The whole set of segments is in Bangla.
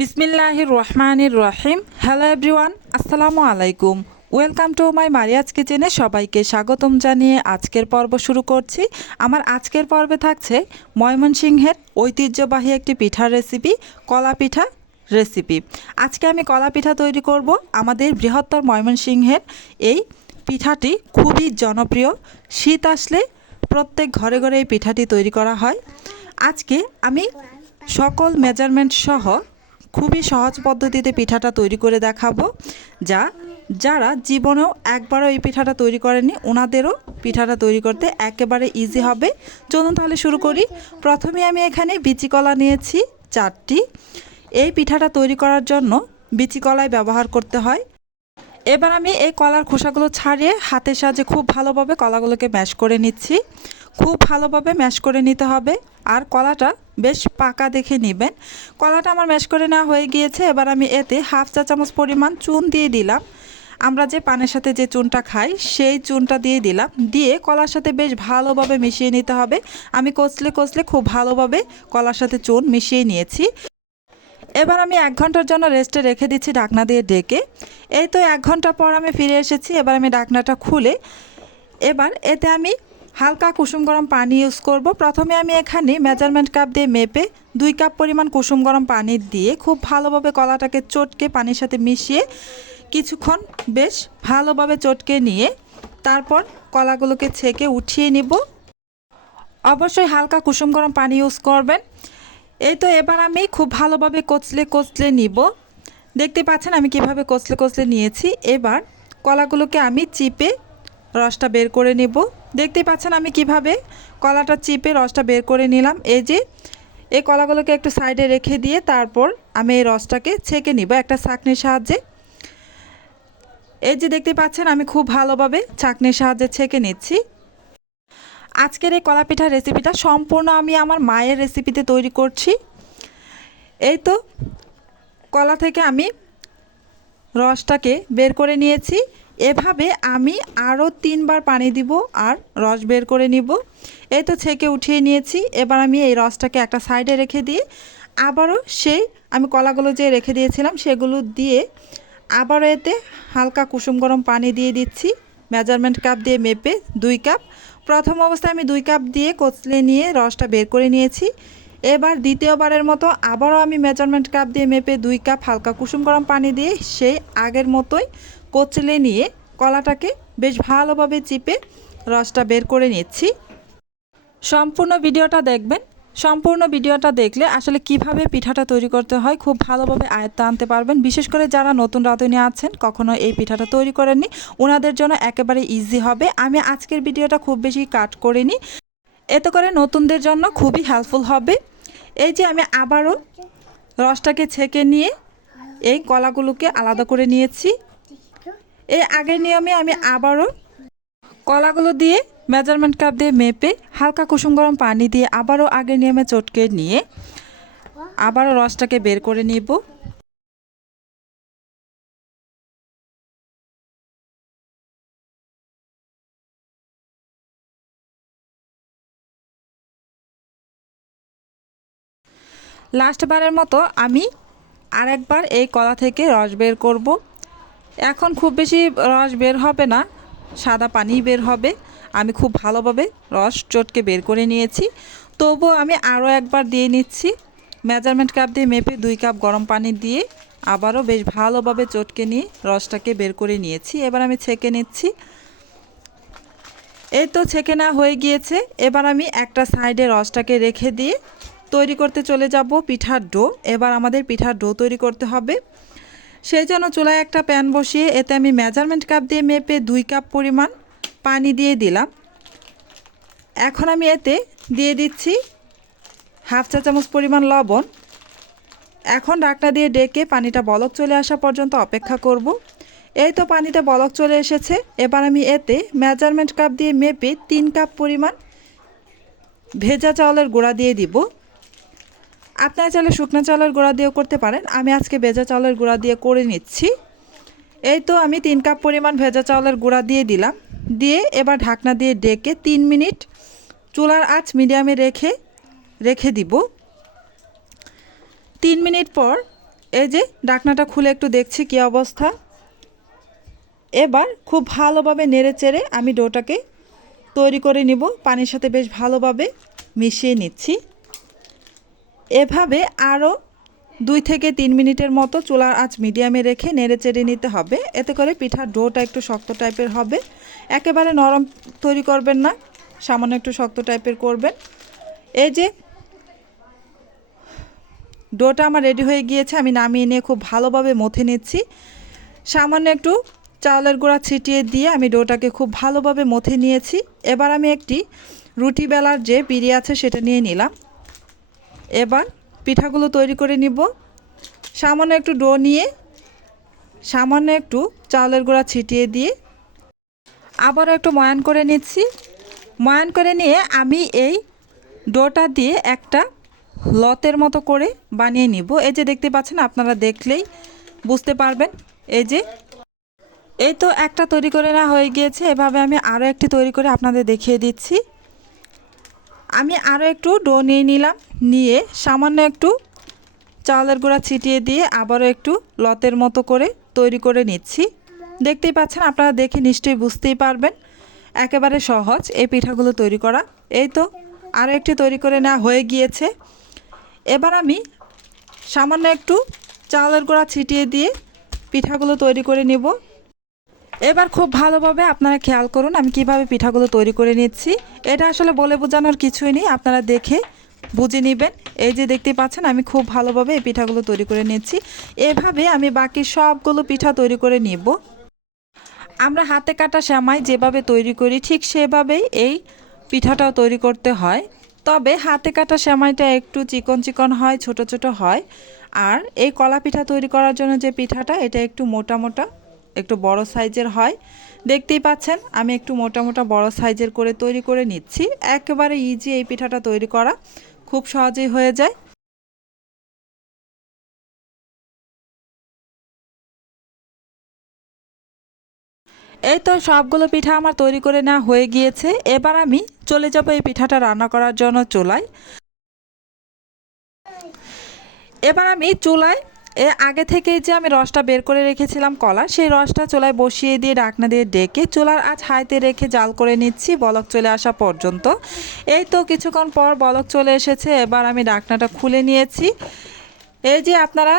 বিসমিল্লাহির রহমানির রহিম। হ্যালো এভরিওয়ান আসসালামু আলাইকুম। ওয়েলকাম টু মাই মারিয়াজ কিচেনে সবাইকে স্বাগতম জানিয়ে আজকের পর্ব শুরু করছি। আমার আজকের পর্বে থাকছে ময়মনসিংহের ঐতিহ্যবাহী একটি পিঠার রেসিপি কলা পিঠা রেসিপি আজকে আমি কলা পিঠা তৈরি করব। আমাদের বৃহত্তর ময়মনসিংহের এই পিঠাটি খুবই জনপ্রিয়। শীত আসলে প্রত্যেক ঘরে ঘরে এই পিঠাটি তৈরি করা হয়। আজকে আমি সকল মেজারমেন্ট সহ খুবই সহজ পদ্ধতিতে পিঠাটা তৈরি করে দেখাবো। যা, যারা জীবনেও একবারও এই পিঠাটা তৈরি করেনি ওনাদেরও পিঠাটা তৈরি করতে একেবারে ইজি হবে। চলুন তাহলে শুরু করি। প্রথমে আমি এখানে বিচি কলা নিয়েছি, চারটি। এই পিঠাটা তৈরি করার জন্য বিচি কলাই ব্যবহার করতে হয়। এবার আমি এই কলার খোসাগুলো ছাড়িয়ে হাতের সাহায্যে খুব ভালোভাবে কলাগুলোকে ম্যাশ করে নিচ্ছি। খুব ভালোভাবে ম্যাশ করে নিতে হবে। আর কলাটা বেশ পাকা দেখে নেবেন। কলাটা আমার ম্যাশ করে নেওয়া হয়ে গিয়েছে। এবার আমি এতে হাফ চা চামচ পরিমাণ চুন দিয়ে দিলাম। আমরা যে পানের সাথে যে চুনটা খাই, সেই চুনটা দিয়ে দিলাম। দিয়ে কলার সাথে বেশ ভালোভাবে মিশিয়ে নিতে হবে। আমি কচলে কচলে খুব ভালোভাবে কলার সাথে চুন মিশিয়ে নিয়েছি। এবার আমি এক ঘণ্টার জন্য রেস্টে রেখে দিচ্ছি ঢাকনা দিয়ে ডেকে। এই তো এক ঘণ্টা পর আমি ফিরে এসেছি। এবার আমি ঢাকনাটা খুলে এবার এতে আমি হালকা কুসুম গরম পানি ইউজ করব। প্রথমে আমি এখানে মেজারমেন্ট কাপ দিয়ে মেপে দুই কাপ পরিমাণ কুসুম গরম পানি দিয়ে খুব ভালোভাবে কলাটাকে চটকে পানির সাথে মিশিয়ে কিছুক্ষণ বেশ ভালোভাবে চটকে নিয়ে তারপর কলাগুলোকে ছেঁকে উঠিয়ে নিব। অবশ্যই হালকা কুসুম গরম পানি ইউজ করবেন। এই তো এবার আমি খুব ভালোভাবে কচলে কচলে নিব। দেখতে পাচ্ছেন আমি কীভাবে কচলে কচলে নিয়েছি। এবার কলাগুলোকে আমি চিপে রসটা বের করে নেব। দেখতে পাচ্ছেন আমি কীভাবে কলাটা চিপে রসটা বের করে নিলাম। এই যে, এই কলাগুলোকে একটু সাইডে রেখে দিয়ে তারপর আমি এই রসটাকে ছেঁকে নিব একটা ছাঁকনির সাহায্যে। এই যে দেখতে পাচ্ছেন আমি খুব ভালোভাবে ছাঁকনির সাহায্যে ছেঁকে নিচ্ছি। আজকের এই কলা পিঠার রেসিপিটা সম্পূর্ণ আমি আমার মায়ের রেসিপিতে তৈরি করছি। এই তো, কলা থেকে আমি রসটাকে বের করে নিয়েছি। এভাবে আমি আরও তিনবার পানি দিব আর রস বের করে নিব। এই তো ছেঁকে উঠিয়ে নিয়েছি। এবার আমি এই রসটাকে একটা সাইডে রেখে দিয়ে আবারও সেই আমি কলাগুলো যে রেখে দিয়েছিলাম সেগুলো দিয়ে আবারও এতে হালকা কুসুম গরম পানি দিয়ে দিচ্ছি। মেজারমেন্ট কাপ দিয়ে মেপে দুই কাপ। প্রথম অবস্থায় আমি দুই কাপ দিয়ে কচলে নিয়ে রসটা বের করে নিয়েছি। এবার দ্বিতীয়বারের মতো আবারও আমি মেজারমেন্ট কাপ দিয়ে মেপে দুই কাপ হালকা কুসুম গরম পানি দিয়ে সেই আগের মতোই কচলে নিয়ে কলাটাকে বেশ ভালোভাবে চিপে রসটা বের করে নিচ্ছি। সম্পূর্ণ ভিডিওটা দেখবেন। সম্পূর্ণ ভিডিওটা দেখলে আসলে কীভাবে পিঠাটা তৈরি করতে হয়, খুব ভালোভাবে আয়ত্তে আনতে পারবেন। বিশেষ করে যারা নতুন রাঁধুনি আছেন, কখনো এই পিঠাটা তৈরি করেননি ওনাদের জন্য একেবারে ইজি হবে। আমি আজকের ভিডিওটা খুব বেশি কাট করিনি। এতে করে নতুনদের জন্য খুবই হেল্পফুল হবে। এই যে আমি আবারও রসটাকে ছেঁকে নিয়ে এই কলাগুলোকে আলাদা করে নিয়েছি। এই আগের নিয়মে আমি আবারও কলাগুলো দিয়ে মেজারমেন্ট কাপ দিয়ে মেপে হালকা কুসুম গরম পানি দিয়ে আবারও আগের নিয়মে চটকে নিয়ে আবারও রসটাকে বের করে নিব। লাস্ট বারের মতো আমি আরেকবার এই কলা থেকে রস বের করব। এখন খুব বেশি রস বের হবে না, সাদা পানি বের হবে। আমি খুব ভালোভাবে রস চটকে বের করে নিয়েছি। তবুও আমি আরও একবার দিয়ে নিচ্ছি। মেজারমেন্ট কাপ দিয়ে মেপে দুই কাপ গরম পানি দিয়ে আবারও বেশ ভালোভাবে চটকে নিয়ে রসটাকে বের করে নিয়েছি। এবার আমি ছেঁকে নিচ্ছি। এই তো ছেঁকে না হয়ে গিয়েছে। এবার আমি একটা সাইডে রসটাকে রেখে দিয়ে তৈরি করতে চলে যাব পিঠার ডো। এবার আমাদের পিঠার ডো তৈরি করতে হবে। সেই জন্য চুলায় একটা প্যান বসিয়ে এতে আমি মেজারমেন্ট কাপ দিয়ে মেপে দুই কাপ পরিমাণ পানি দিয়ে দিলাম। এখন আমি এতে দিয়ে দিচ্ছি হাফ চা চামচ পরিমাণ লবণ। এখন ডাকটা দিয়ে ডেকে পানিটা বলক চলে আসা পর্যন্ত অপেক্ষা করব। এই তো পানিতে বলক চলে এসেছে। এবার আমি এতে মেজারমেন্ট কাপ দিয়ে মেপে তিন কাপ পরিমাণ ভেজা চাউলের গুঁড়া দিয়ে দিব। আপনারা চাইলে শুকনো চাউলের গুঁড়া দিয়েও করতে পারেন। আমি আজকে ভেজা চাউলের গুঁড়া দিয়ে করে নিচ্ছি। এই তো আমি তিন কাপ পরিমাণ ভেজা চাউলের গুঁড়া দিয়ে দিলাম। দিয়ে এবার ঢাকনা দিয়ে ডেকে তিন মিনিট চুলার আঁচ মিডিয়ামে রেখে রেখে দিব। তিন মিনিট পর এই যে ডাকনাটা খুলে একটু দেখছি কি অবস্থা। এবার খুব ভালোভাবে নেড়ে চেড়ে আমি ডোটাকে তৈরি করে নিব। পানির সাথে বেশ ভালোভাবে মিশিয়ে নিচ্ছি। এভাবে আরও দুই থেকে তিন মিনিটের মতো চুলার আঁচ মিডিয়ামে রেখে নেড়ে চেড়ে নিতে হবে। এতে করে পিঠার ডোটা একটু শক্ত টাইপের হবে। একেবারে নরম তৈরি করবেন না, সামান্য একটু শক্ত টাইপের করবেন। এই যে ডোটা আমার রেডি হয়ে গিয়েছে, আমি নামিয়ে নিয়ে খুব ভালোভাবে মথে নিচ্ছি। সামান্য একটু চাউলের গুঁড়া ছিটিয়ে দিয়ে আমি ডোটাকে খুব ভালোভাবে মথে নিয়েছি। এবার আমি একটি রুটি বেলার যে বিড়ি আছে সেটা নিয়ে নিলাম। এবার পিঠাগুলো তৈরি করে নিব। সামান্য একটু ডো নিয়ে, সামান্য একটু চাউলের গুঁড়া ছিটিয়ে দিয়ে আবারও একটু ময়ান করে নিচ্ছি। ময়ান করে নিয়ে আমি এই ডোটা দিয়ে একটা লতের মতো করে বানিয়ে নিব। এই যে দেখতে পাচ্ছেন, আপনারা দেখলেই বুঝতে পারবেন। এই যে, এই তো একটা তৈরি করে না হয়ে গিয়েছে। এভাবে আমি আরও একটি তৈরি করে আপনাদের দেখিয়ে দিচ্ছি। আমি আরও একটু ডো নিয়ে নিলাম। নিয়ে সামান্য একটু চালের গুঁড়া ছিটিয়ে দিয়ে আবারও একটু লতের মতো করে তৈরি করে নিচ্ছি। দেখতেই পাচ্ছেন, আপনারা দেখে নিশ্চয়ই বুঝতেই পারবেন। একেবারে সহজ এই পিঠাগুলো তৈরি করা। এই তো আরও একটি তৈরি করে নেওয়া হয়ে গিয়েছে। এবার আমি সামান্য একটু চালের গুঁড়া ছিটিয়ে দিয়ে পিঠাগুলো তৈরি করে নিব। এবার খুব ভালোভাবে আপনারা খেয়াল করুন আমি কীভাবে পিঠাগুলো তৈরি করে নিচ্ছি। এটা আসলে বলে বোঝানোর কিছুই নেই, আপনারা দেখে বুঝে নেবেন। এই যে দেখতে পাচ্ছেন, আমি খুব ভালোভাবে এই পিঠাগুলো তৈরি করে নিচ্ছি। এভাবে আমি বাকি সবগুলো পিঠা তৈরি করে নিব। আমরা হাতে কাটা শ্যামাই যেভাবে তৈরি করি ঠিক সেভাবেই এই পিঠাটাও তৈরি করতে হয়। তবে হাতে কাটা শ্যামাইটা একটু চিকন চিকন হয়, ছোট ছোট হয়। আর এই কলা পিঠা তৈরি করার জন্য যে পিঠাটা, এটা একটু মোটা মোটা। একটু বড় সাইজের হয়। দেখতেই পাচ্ছেন, আমি একটু মোটা মোটা বড় সাইজের করে তৈরি করে নিচ্ছি। একেবারে ইজি এই পিঠাটা তৈরি করা খুব সহজেই হয়ে যায়। এই তো সবগুলো পিঠা আমার তৈরি করে নেওয়া হয়ে গিয়েছে। এবার আমি চলে যাব এই পিঠাটা রান্না করার জন্য চুলায়। এবার আমি চুলায় এ আগে থেকেই যে আমি রসটা বের করে রেখেছিলাম কলা, সেই রসটা চোলায় বসিয়ে দিয়ে ডাকনা দিয়ে ডেকে চোলার আজ হাইতে রেখে জাল করে নিচ্ছি বলক চলে আসা পর্যন্ত। এই তো কিছুক্ষণ পর বলক চলে এসেছে, এবার আমি ডাকনাটা খুলে নিয়েছি। এই যে আপনারা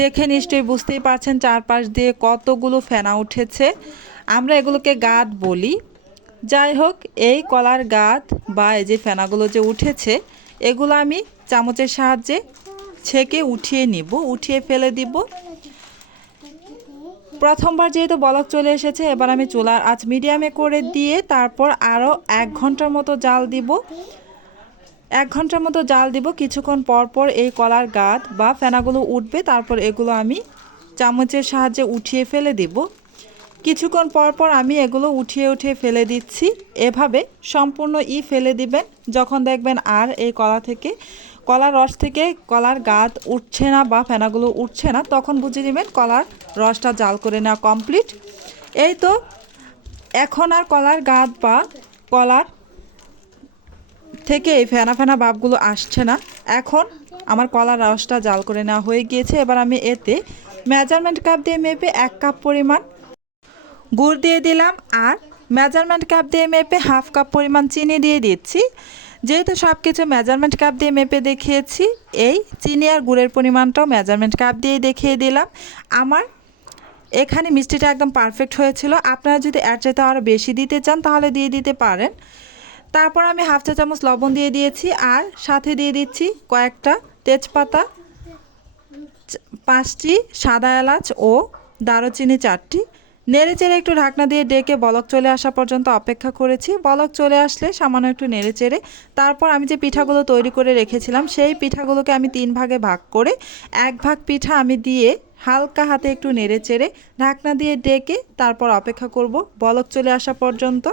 দেখে নিশ্চয়ই বুঝতেই পারছেন চারপাশ দিয়ে কতগুলো ফেনা উঠেছে। আমরা এগুলোকে গাদ বলি। যাই হোক, এই কলার গাদ বা এই যে ফেনাগুলো যে উঠেছে, এগুলো আমি চামচের সাহায্যে ছেঁকে উঠিয়ে নিব, উঠিয়ে ফেলে দিব। প্রথমবার যেহেতু বলক চলে এসেছে, এবার আমি চুলার আঁচ মিডিয়ামে করে দিয়ে তারপর আরও এক ঘণ্টার মতো জাল দিব। এক ঘণ্টার মতো জাল দিব, কিছুক্ষণ পর পর এই কলার গাদ বা ফেনাগুলো উঠবে, তারপর এগুলো আমি চামচের সাহায্যে উঠিয়ে ফেলে দিব। কিছুক্ষণ পর পর আমি এগুলো উঠিয়ে উঠিয়ে ফেলে দিচ্ছি। এভাবে সম্পূর্ণ ই ফেলে দিবেন, যখন দেখবেন আর এই কলা থেকে কলার রস থেকে কলার গাত উঠছে না বা ফেনাগুলো উঠছে না, তখন বুঝে নেবেন কলার রসটা জাল করে নেওয়া কমপ্লিট। এই তো এখন আর কলার গাত বা কলার থেকে এই ফেনা ফেনা ভাবগুলো আসছে না। এখন আমার কলার রসটা জাল করে নেওয়া হয়ে গিয়েছে। এবার আমি এতে মেজারমেন্ট কাপ দিয়ে মেপে এক কাপ পরিমাণ গুড় দিয়ে দিলাম আর মেজারমেন্ট কাপ দিয়ে মেপে হাফ কাপ পরিমাণ চিনি দিয়ে দিচ্ছি। যেহেতু সব কিছু মেজারমেন্ট কাপ দিয়ে মেপে দেখিয়েছি, এই চিনি আর গুড়ের পরিমাণটাও মেজারমেন্ট কাপ দিয়েই দেখিয়ে দিলাম। আমার এখানে মিষ্টিটা একদম পারফেক্ট হয়েছিল। আপনারা যদি এর চাইতে আরও বেশি দিতে চান, তাহলে দিয়ে দিতে পারেন। তারপর আমি হাফ চা চামচ লবণ দিয়ে দিয়েছি, আর সাথে দিয়ে দিচ্ছি কয়েকটা তেজপাতা পাঁচটি সাদা এলাচ ও দারুচিনি চারটি। নেড়ে চেড়ে একটু ঢাকনা দিয়ে ডেকে বলক চলে আসা পর্যন্ত অপেক্ষা করেছি। বলক চলে আসলে সামান্য একটু নেড়ে চেড়ে তারপর আমি যে পিঠাগুলো তৈরি করে রেখেছিলাম, সেই পিঠাগুলোকে আমি তিন ভাগে ভাগ করে এক ভাগ পিঠা আমি দিয়ে হালকা হাতে একটু নেড়ে চেড়ে ঢাকনা দিয়ে ডেকে তারপর অপেক্ষা করব বলক চলে আসা পর্যন্ত।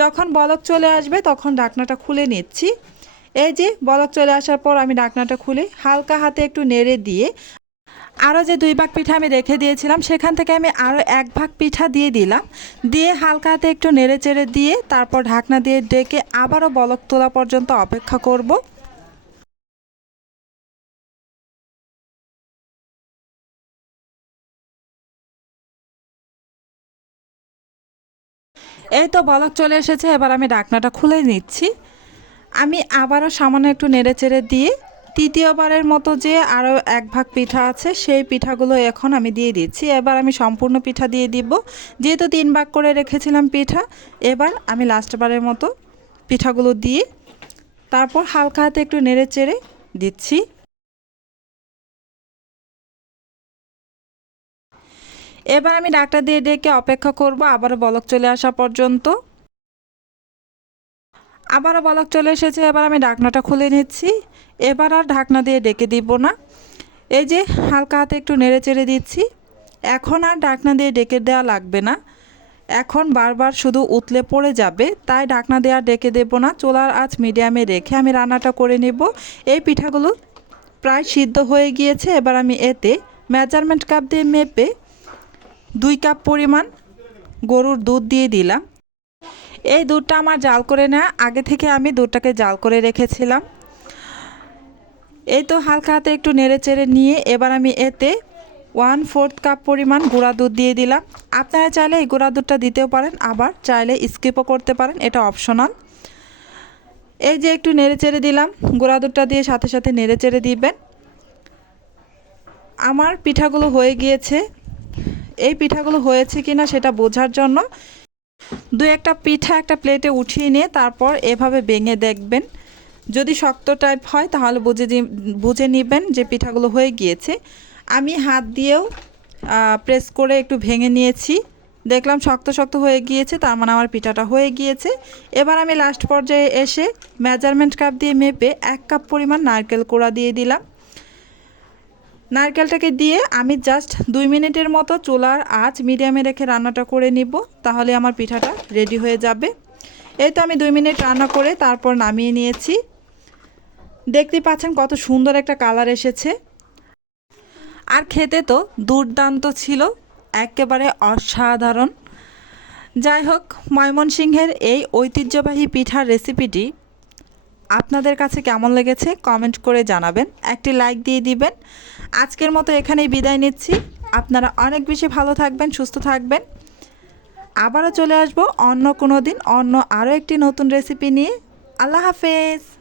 যখন বলক চলে আসবে তখন ঢাকনাটা খুলে নিচ্ছি। এই যে বলক চলে আসার পর আমি ঢাকনাটা খুলে হালকা হাতে একটু নেড়ে দিয়ে আরও যে দুই ভাগ পিঠা আমি রেখে দিয়েছিলাম, সেখান থেকে আমি আরও এক ভাগ পিঠা দিয়ে দিলাম। দিয়ে হালকা হাতে একটু নেড়ে চেড়ে দিয়ে তারপর ঢাকনা দিয়ে ডেকে আবারও বলক তোলা পর্যন্ত অপেক্ষা করব। এই তো বলক চলে এসেছে, এবার আমি ঢাকনাটা খুলে নিচ্ছি। আমি আবারও সামান্য একটু নেড়ে চেড়ে দিয়ে তৃতীয়বারের মতো যে আরও এক ভাগ পিঠা আছে, সেই পিঠাগুলো এখন আমি দিয়ে দিচ্ছি। এবার আমি সম্পূর্ণ পিঠা দিয়ে দিব। যেহেতু তিন ভাগ করে রেখেছিলাম পিঠা, এবার আমি লাস্টবারের মতো পিঠাগুলো দিয়ে তারপর হালকা হাতে একটু নেড়ে চেড়ে দিচ্ছি। এবার আমি ডাক্তার দিয়ে ডেকে অপেক্ষা করব, আবারও বলক চলে আসা পর্যন্ত। আবারও বলক চলে এসেছে, এবার আমি ডাকনাটা খুলে নিচ্ছি। এবার আর ঢাকনা দিয়ে ডেকে দিব না। এই যে হালকা হাতে একটু নেড়ে চেড়ে দিচ্ছি। এখন আর ঢাকনা দিয়ে ডেকে দেওয়া লাগবে না। এখন বারবার শুধু উতলে পড়ে যাবে, তাই ঢাকনা দেওয়া ডেকে দেবো না। চোলার আঁচ মিডিয়ামে রেখে আমি রান্নাটা করে নেব। এই পিঠাগুলো প্রায় সিদ্ধ হয়ে গিয়েছে, এবার আমি এতে মেজারমেন্ট কাপ দিয়ে মেপে দুই কাপ পরিমাণ গরুর দুধ দিয়ে দিলাম। এই দুধটা আমার জাল করে নেওয়া। আগে থেকে আমি দুধটাকে জাল করে রেখেছিলাম। এই তো হালকা হাতে একটু নেড়ে চেড়ে নিয়ে এবার আমি এতে ওয়ান ফোর্থ কাপ পরিমাণ গুঁড়া দুধ দিয়ে দিলাম। আপনারা চাইলে এই গুঁড়া দুধটা দিতেও পারেন, আবার চাইলে স্কিপও করতে পারেন, এটা অপশনাল এই যে একটু নেড়ে চেড়ে দিলাম, গুঁড়া দুধটা দিয়ে সাথে সাথে নেড়ে চেড়ে দিবেন। আমার পিঠাগুলো হয়ে গিয়েছে। এই পিঠাগুলো হয়েছে কিনা সেটা বোঝার জন্য দু একটা পিঠা একটা প্লেটে উঠিয়ে নিয়ে তারপর এভাবে ভেঙে দেখবেন। যদি শক্ত টাইপ হয়, তাহলে বুঝে বুঝে নেবেন যে পিঠাগুলো হয়ে গিয়েছে। আমি হাত দিয়েও প্রেস করে একটু ভেঙে নিয়েছি। দেখলাম শক্ত শক্ত হয়ে গিয়েছে, তার মানে আমার পিঠাটা হয়ে গিয়েছে। এবার আমি লাস্ট পর্যায়ে এসে মেজারমেন্ট কাপ দিয়ে মেপে এক কাপ পরিমাণ নারকেল কোড়া দিয়ে দিলাম। নারকেলটাকে দিয়ে আমি জাস্ট দুই মিনিটের মতো চুলার আঁচ মিডিয়ামে রেখে রান্নাটা করে নিব, তাহলে আমার পিঠাটা রেডি হয়ে যাবে। এই তো আমি দুই মিনিট রান্না করে তারপর নামিয়ে নিয়েছি। দেখতে পাচ্ছেন কত সুন্দর একটা কালার এসেছে। আর খেতে তো দুর্দান্ত ছিল, একেবারে অসাধারণ। যাই হোক, ময়মনসিংহের এই ঐতিহ্যবাহী পিঠার রেসিপিটি আপনাদের কাছে কেমন লেগেছে কমেন্ট করে জানাবেন, একটি লাইক দিয়ে দিবেন। আজকের মতো এখানেই বিদায় নিচ্ছি। আপনারা অনেক বেশি ভালো থাকবেন, সুস্থ থাকবেন। আবারও চলে আসব অন্য কোনো দিন অন্য আরও একটি নতুন রেসিপি নিয়ে। আল্লাহ হাফেজ।